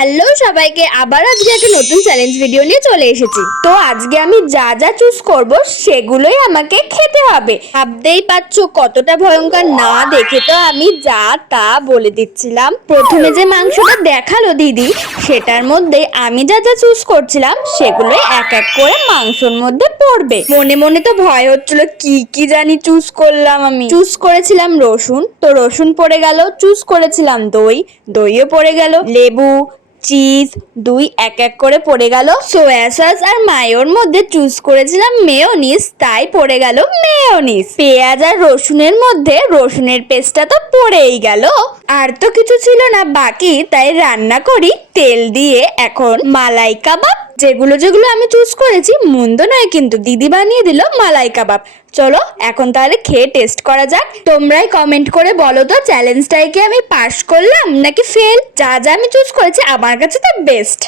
Hello সবাইকে, আবার আজকে একটা নতুন চ্যালেঞ্জ ভিডিও নিয়ে চলে এসেছি। তো আজকে আমি যা যা চুজ করব সেগুলোই আমাকে খেতে হবে। ভাবতেই পারছো কতটা ভয়ঙ্কর। না দেখে তো আমি যা তা বলে দিচ্ছিলাম। প্রথমে যে মাংসটা দেখালো দিদি, সেটার মধ্যে আমি যা যা চুজ করছিলাম সেগুলোই এক এক করে মাংসর মধ্যে পড়বে। মনে মনে তো ভয় হচ্ছিল, কি কি জানি চুজ করলাম। আমি চুজ করেছিলাম রসুন, তো রসুন পড়ে গেল। চুজ করেছিলাম দই, দইও পড়ে গেল। লেবু, চিজ, দুই এক এক করে পড়ে গেল। সোয়া সস আর মায়োর মধ্যে চুজ করেছিলাম মেয়োনিজ, তাই পড়ে গেল মেয়োনিজ। পেঁয়াজ আর রসুনের মধ্যে রসুনের পেস্টটা তো পড়েই গেল। আর তো কিছু ছিল না বাকি, তাই রান্না করি তেল দিয়ে এখন মালাই কাবাব। যেগুলো যেগুলো আমি চুজ করেছি মন্দ নয়, কিন্তু দিদি বানিয়ে দিল মালাই কাবাব। চলো এখন তাহলে খেয়ে টেস্ট করা যাক। তোমরাই কমেন্ট করে বলো তো, চ্যালেঞ্জটাই কি আমি পাস করলাম নাকি ফেল? যা যা আমি চুজ করেছি আমার কাছে তো বেস্ট।